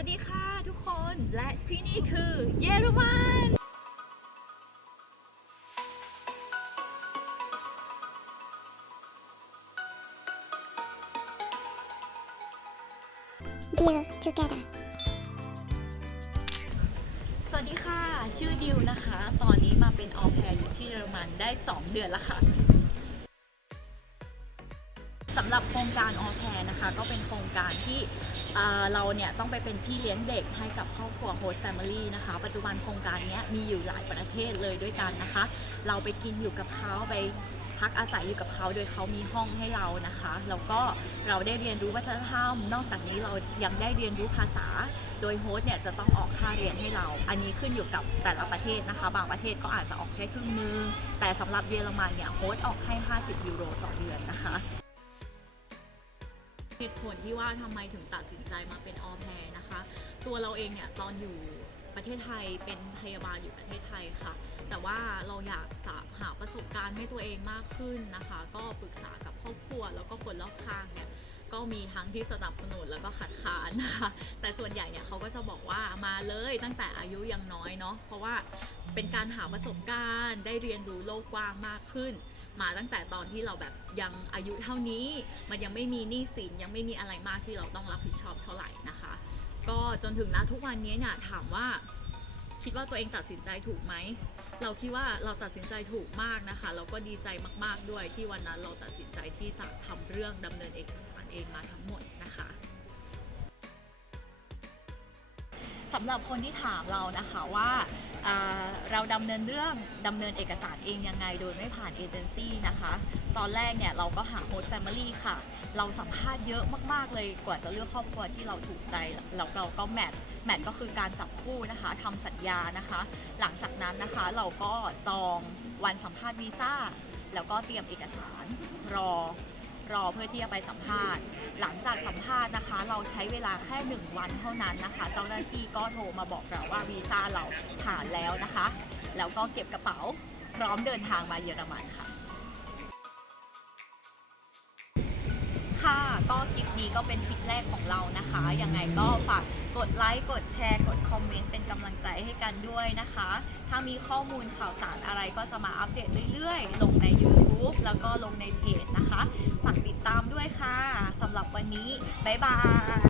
วัสดีค่ะทุกคนและที่นี่คือเยอรมัน Deal together. สวัสดีค่ะ ชื่อดิวนะคะ ตอนนี้มาเป็นออแพรอยู่ที่เยอรมันได้ 2 เดือนแล้วค่ะ สำหรับโครงการออแพรนะคะ ก็เป็นโครงการที่เราเนี่ยต้องไปเป็นพี่เลี้ยงเด็กให้กับครอบครัวโฮสต์แฟมิลี่นะคะ ปัจจุบันโครงการนี้มีอยู่หลายประเทศเลยด้วยกันนะคะ เราไปกินอยู่กับเขาไปพักอาศัยอยู่กับเขาโดยเขามีห้องให้เรานะคะ แล้วก็เราได้เรียนรู้วัฒนธรรม นอกจากนี้เรายังได้เรียนรู้ภาษา โดยโฮสต์เนี่ยจะต้องออกค่าเรียนให้เรา อันนี้ขึ้นอยู่กับแต่ละประเทศนะคะ บางประเทศก็อาจจะออกแค่ครึ่งนึง แต่สำหรับเยอรมันเนี่ยโฮสต์ออกให้ 50 ยูโรต่อเดือนนะคะ เหตุผลที่ว่าทำไมถึงตัดสินใจมาเป็นออแพรนะคะ ตัวเราเองเนี่ยตอนอยู่ประเทศไทยเป็นพยาบาลอยู่ประเทศไทยค่ะ แต่ว่าเราอยากจะหาประสบการณ์ให้ตัวเองมากขึ้นนะคะ ก็ปรึกษากับครอบครัวแล้วก็คนรอบข้างเนี่ยก็มีทั้งที่สนับสนุนแล้วก็ขัดขานนะคะ แต่ส่วนใหญ่เนี่ยเขาก็จะบอกว่ามาเลยตั้งแต่อายุยังน้อยเนาะเพราะว่าเป็นการหาประสบการณ์ได้เรียนรู้โลกกว้างมากขึ้น มาตั้งแต่ตอนที่เราแบบยังอายุเท่านี้ มันยังไม่มีหนี้สินยังไม่มีอะไรมากที่เราต้องรับผิดชอบเท่าไหร่นะคะ ก็จนถึงณทุกวันนี้เนี่ยถามว่าคิดว่าตัวเองตัดสินใจถูกไหมเราคิดว่าเราตัดสินใจถูกมากนะคะ เราก็ดีใจมาก ๆ ด้วยที่วันนั้นเราตัดสินใจที่จะทำเรื่องดำเนินเอกสารเองมา สำหรับคนที่ถามเรานะคะว่าเราดำเนินเรื่องดำเนินเอกสารเองยังไงโดยไม่ผ่านเอเจนซี่นะคะ ตอนแรกเนี่ยเราก็หาโฮสต์แฟมิลี่ค่ะ เราสัมภาษณ์เยอะมาก ๆ เลยกว่าจะเลือกครอบครัวที่เราถูกใจแล้วเราก็แมทแมทก็คือการจับคู่นะคะทำสัญญานะคะ หลังจากนั้นนะคะเราก็จองวันสัมภาษณ์วีซ่าแล้วก็เตรียมเอกสารรอ รอเพื่อที่จะไปสัมภาษณ์ หลังจากสัมภาษณ์นะคะ เราใช้เวลาแค่หนึ่งวันเท่านั้นนะคะ เจ้าหน้าที่ก็โทรมาบอกเราว่าวีซ่าเราผ่านแล้วนะคะ แล้วก็เก็บกระเป๋าพร้อมเดินทางมาเยอรมันค่ะ ค่ะ ก็คลิปนี้ก็เป็นคลิปแรกของเรานะคะ ยังไงก็ฝากกดไลค์ กดแชร์ กดคอมเมนต์เป็นกำลังใจให้กันด้วยนะคะ ถ้ามีข้อมูลข่าวสารอะไรก็จะมาอัปเดตเรื่อยๆ ลงใน YouTube แล้วก็ลงในเพจนะคะ ฝากติดตามด้วยค่ะสำหรับวันนี้ บ๊ายบาย